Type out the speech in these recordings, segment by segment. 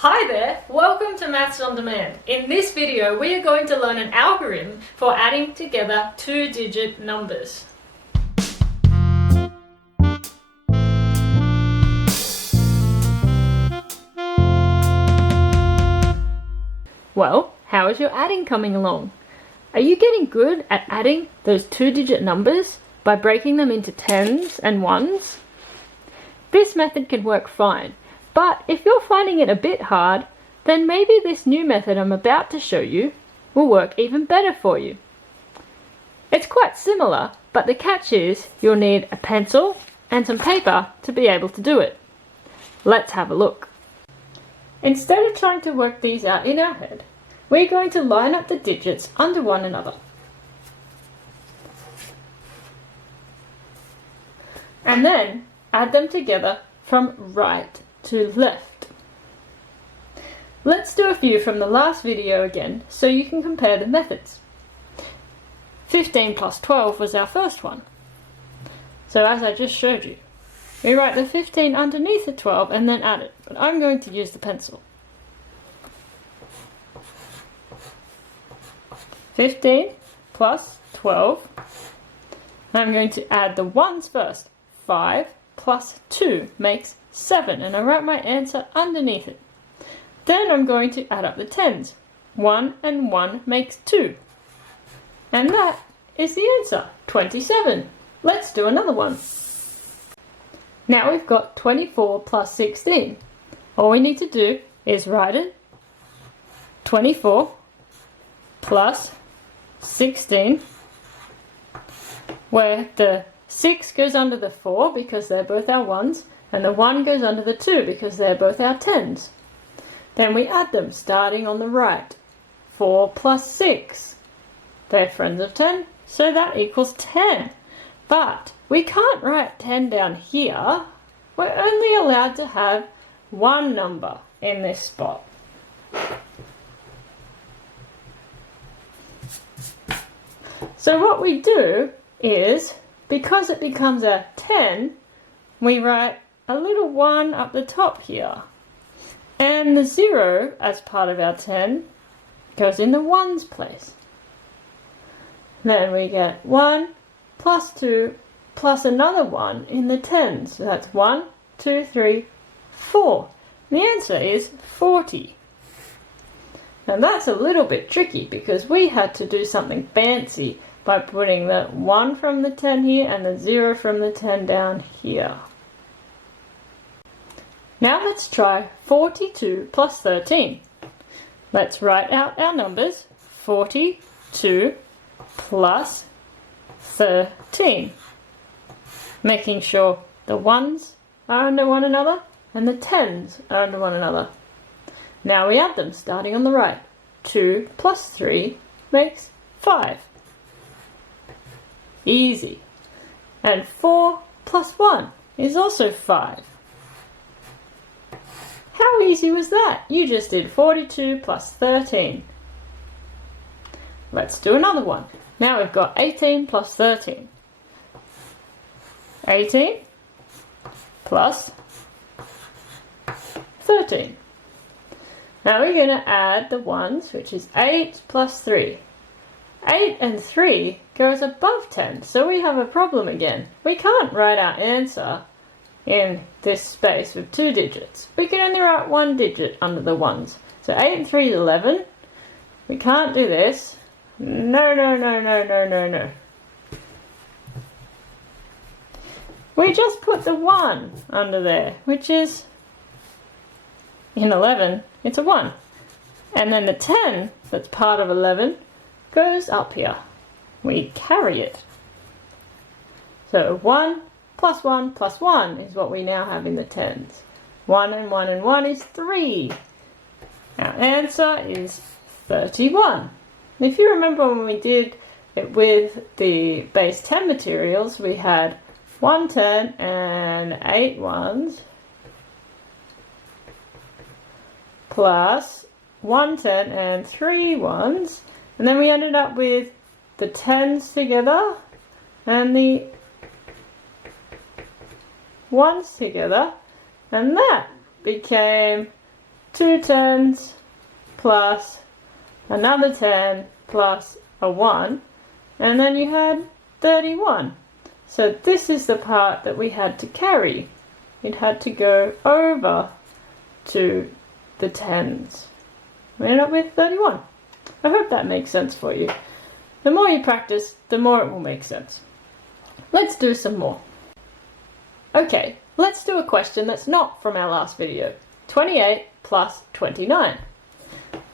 Hi there, welcome to Maths on Demand. In this video we are going to learn an algorithm for adding together two-digit numbers. Well, how is your adding coming along? Are you getting good at adding those two-digit numbers by breaking them into tens and ones? This method can work fine. But if you're finding it a bit hard, then maybe this new method I'm about to show you will work even better for you. It's quite similar, but the catch is you'll need a pencil and some paper to be able to do it. Let's have a look. Instead of trying to work these out in our head, we're going to line up the digits under one another. And then add them together from right to left. Let's do a few from the last video again so you can compare the methods. 15 plus 12 was our first one. So as I just showed you, we write the 15 underneath the 12 and then add it, but I'm going to use the pencil. 15 plus 12. I'm going to add the ones first. 5 plus 2 makes 7, and I write my answer underneath it. Then I'm going to add up the tens. 1 and 1 makes 2. And that is the answer, 27. Let's do another one. Now we've got 24 plus 16. All we need to do is write it. 24 plus 16, where the 6 goes under the 4 because they're both our ones, and the 1 goes under the 2 because they're both our tens. Then we add them starting on the right. 4 plus 6. They're friends of 10, so that equals 10. But we can't write 10 down here. We're only allowed to have one number in this spot. So what we do is, because it becomes a 10, we write a little 1 up the top here. And the 0, as part of our 10, goes in the ones place. Then we get 1 plus 2 plus another 1 in the tens. So that's 1, 2, 3, 4. The answer is 40. Now that's a little bit tricky because we had to do something fancy by putting the 1 from the 10 here and the 0 from the 10 down here. Now let's try 42 plus 13. Let's write out our numbers. 42 plus 13. Making sure the ones are under one another and the tens are under one another. Now we add them starting on the right. 2 plus 3 makes 5. Easy. And 4 plus 1 is also 5. How easy was that? You just did 42 plus 13. Let's do another one. Now we've got 18 plus 13. 18 plus 13. Now we're going to add the ones, which is 8 plus 3. 8 and 3 goes above 10, so we have a problem again. We can't write our answer in this space with two digits. We can only write one digit under the ones. So 8 and 3 is 11. We can't do this. No. We just put the 1 under there, which is, in 11, it's a 1. And then the 10, that's part of 11, goes up here. We carry it. So 1 plus 1 plus 1 is what we now have in the tens. 1 and 1 and 1 is 3. Our answer is 31. If you remember when we did it with the base 10 materials, we had 1 10 and 8 ones plus 1 10 and 3 ones, and then we ended up with the tens together and the ones together, and that became 2 tens plus another 10 plus a 1, and then you had 31. So this is the part that we had to carry. It had to go over to the tens. We ended up with 31. I hope that makes sense for you. The more you practice, the more it will make sense. Let's do some more. Okay, let's do a question that's not from our last video. 28 plus 29.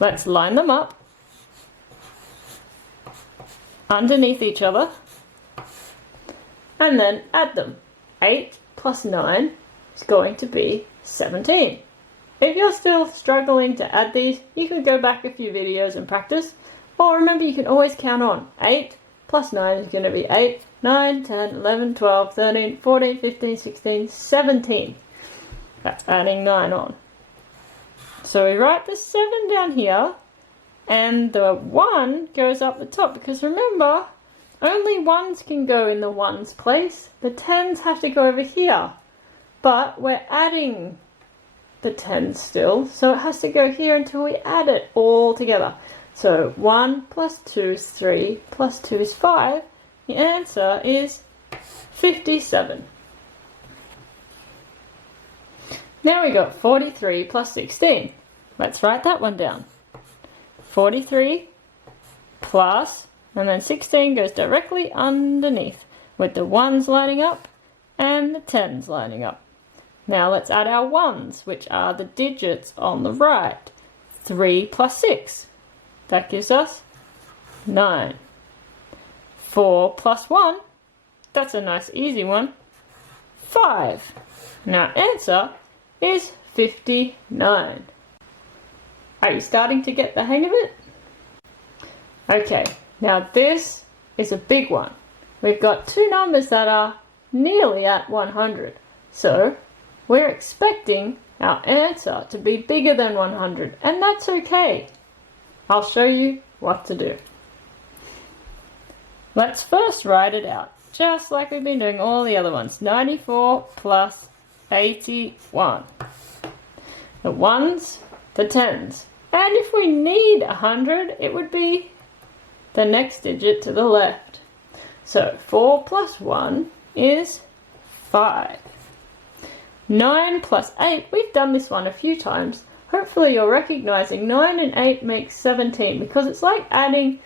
Let's line them up underneath each other and then add them. 8 plus 9 is going to be 17. If you're still struggling to add these, you can go back a few videos and practice. Or remember, you can always count on. 8 plus 9 is going to be 8, 9, 10, 11, 12, 13, 14, 15, 16, 17. That's adding 9 on. So we write the 7 down here, and the 1 goes up the top, because remember, only 1s can go in the 1's place. The 10s have to go over here. But we're adding the 10s still, so it has to go here until we add it all together. So 1 plus 2 is 3, plus 2 is 5. The answer is 57. Now we got 43 plus 16. Let's write that one down. 43 plus, and then 16 goes directly underneath with the 1s lining up and the 10s lining up. Now let's add our 1s, which are the digits on the right. 3 plus 6. That gives us 9. 4 plus 1. That's a nice easy one. 5. And our answer is 59. Are you starting to get the hang of it? Okay, now this is a big one. We've got two numbers that are nearly at 100. So we're expecting our answer to be bigger than 100, and that's okay. I'll show you what to do. Let's first write it out, just like we've been doing all the other ones. 94 plus 81. The 1s, the 10s. And if we need 100, it would be the next digit to the left. So 4 plus 1 is 5. 9 plus 8, we've done this one a few times. Hopefully you're recognizing 9 and 8 makes 17, because it's like adding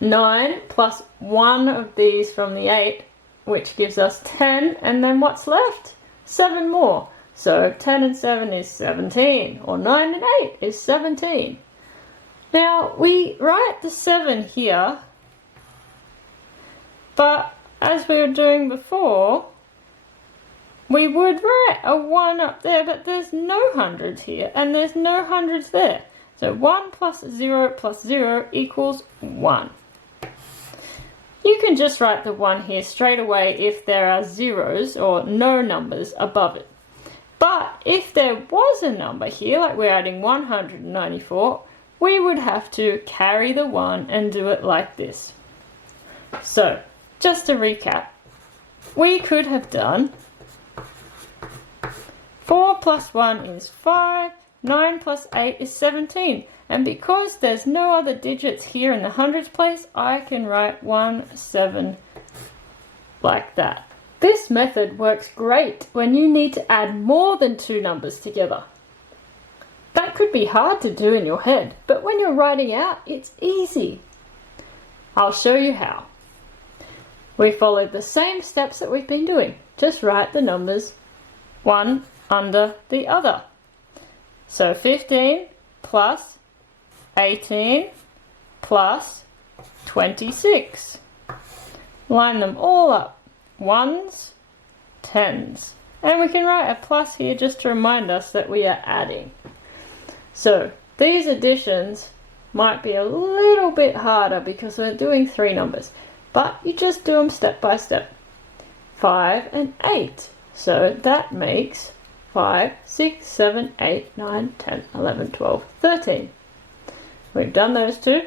9 plus one of these from the 8, which gives us 10, and then what's left? 7 more. So 10 and 7 is 17, or 9 and 8 is 17. Now we write the 7 here, but as we were doing before, we would write a 1 up there, but there's no hundreds here, and there's no hundreds there. So 1 plus 0 equals 1. You can just write the 1 here straight away if there are zeros or no numbers above it. But if there was a number here, like we're adding 194, we would have to carry the 1 and do it like this. So, just to recap, we could have done 4 plus 1 is 5, 9 plus 8 is 17. And because there's no other digits here in the hundreds place, I can write 1, 7 like that. This method works great when you need to add more than two numbers together. That could be hard to do in your head, but when you're writing out, it's easy. I'll show you how. We followed the same steps that we've been doing. Just write the numbers one under the other. So 15 plus 18 plus 26. Line them all up. 1s, 10s. And we can write a plus here just to remind us that we are adding. So these additions might be a little bit harder because we're doing 3 numbers. But you just do them step by step. 5 and 8. So that makes 5, 6, 7, 8, 9, 10, 11, 12, 13. We've done those two.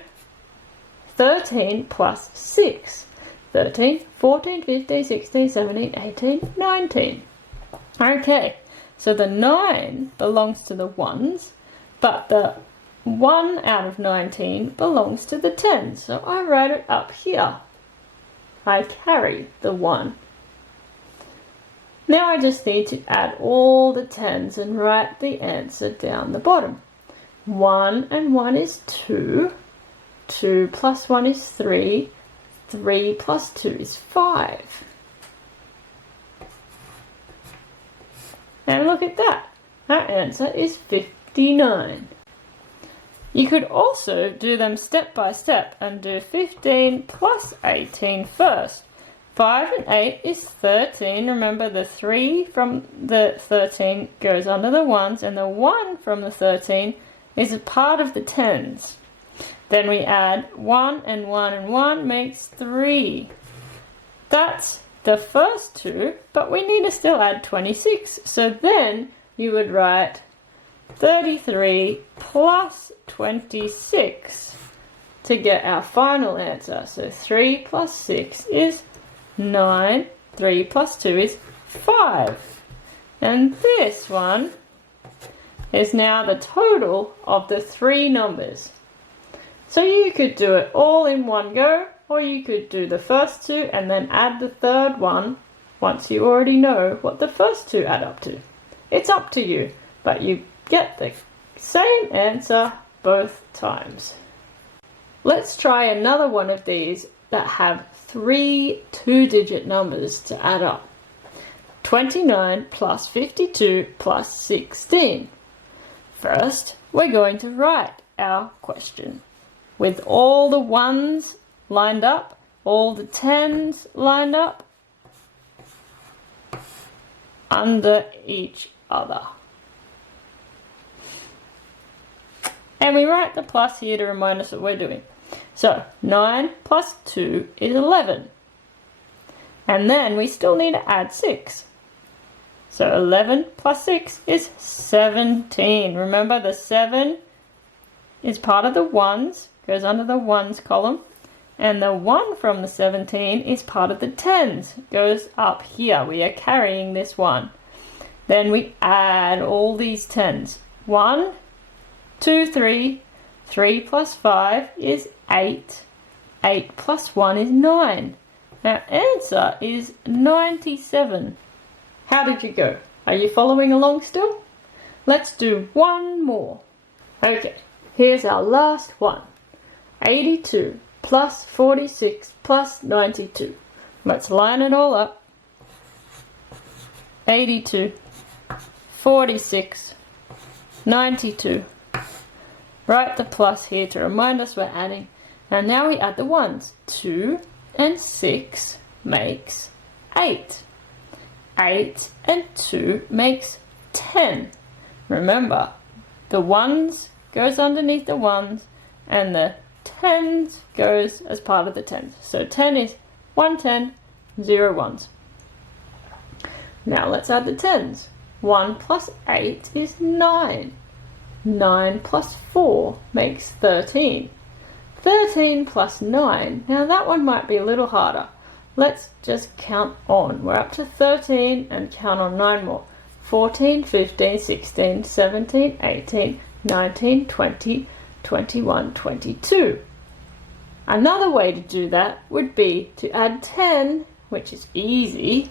13 plus 6. 13, 14, 15, 16, 17, 18, 19. Okay, So the 9 belongs to the 1s, but the 1 out of 19 belongs to the 10s. So I write it up here. I carry the 1. Now I just need to add all the 10s and write the answer down the bottom. 1 and 1 is 2. 2 plus 1 is 3. 3 plus 2 is 5. And look at that. Our answer is 59. You could also do them step by step and do 15 plus 18 first. 5 and 8 is 13. Remember, the 3 from the 13 goes under the 1s, and the 1 from the 13 is a part of the 10s. Then we add 1 and 1 and 1 makes 3. That's the first two, but we need to still add 26. So then you would write 33 plus 26 to get our final answer. So 3 plus 6 is 9. 3 plus 2 is 5. And this one is now the total of the 3 numbers. So you could do it all in one go, or you could do the first 2 and then add the third one once you already know what the first 2 add up to. It's up to you, but you get the same answer both times. Let's try another one of these that have 3 two-digit numbers to add up. 29 plus 52 plus 16. First, we're going to write our question with all the 1s lined up, all the 10s lined up under each other. And we write the plus here to remind us what we're doing. So 9 plus 2 is 11. And then we still need to add 6. So 11 plus 6 is 17. Remember, the 7 is part of the 1s, goes under the 1s column. And the 1 from the 17 is part of the 10s, goes up here. We are carrying this 1. Then we add all these 10s. 1, 2, 3. 3 plus 5 is 8. 8 plus 1 is 9. Our answer is 97. How did you go? Are you following along still? Let's do one more. Okay, here's our last one. 82 plus 46 plus 92. Let's line it all up. 82, 46, 92. Write the plus here to remind us we're adding. And now we add the 1s. 2 and 6 makes 8. 8 and 2 makes 10. Remember, the 1s goes underneath the 1s and the 10s goes as part of the 10s. So 10 is 1 10, 0 1s. Now let's add the 10s. 1 plus 8 is 9. 9 plus 4 makes 13. 13 plus 9. Now that one might be a little harder. Let's just count on. We're up to 13 and count on 9 more. 14, 15, 16, 17, 18, 19, 20, 21, 22. Another way to do that would be to add 10, which is easy,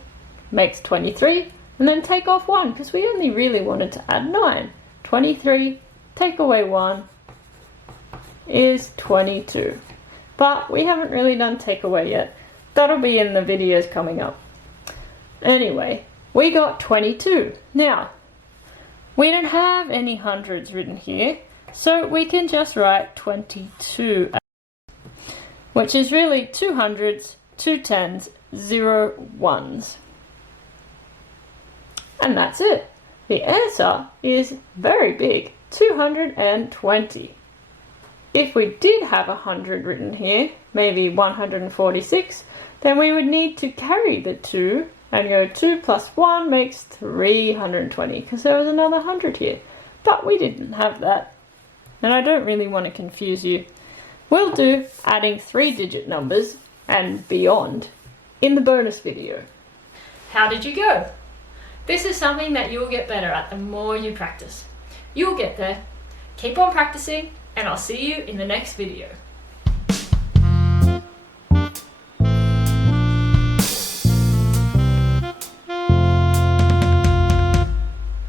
makes 23, and then take off 1, because we only really wanted to add 9. 23, take away 1 is 22. But we haven't really done take away yet. That'll be in the videos coming up. Anyway, we got 22. Now, we don't have any hundreds written here, so we can just write 22, which is really 2 hundreds, 2 10s, 0 1s. And that's it. The answer is very big, 220. If we did have 100 written here, maybe 146, then we would need to carry the 2 and go 2 plus 1 makes 320, because there was another 100 here. But we didn't have that. And I don't really want to confuse you. We'll do adding 3-digit numbers and beyond in the bonus video. How did you go? This is something that you'll get better at the more you practice. You'll get there. Keep on practicing, and I'll see you in the next video.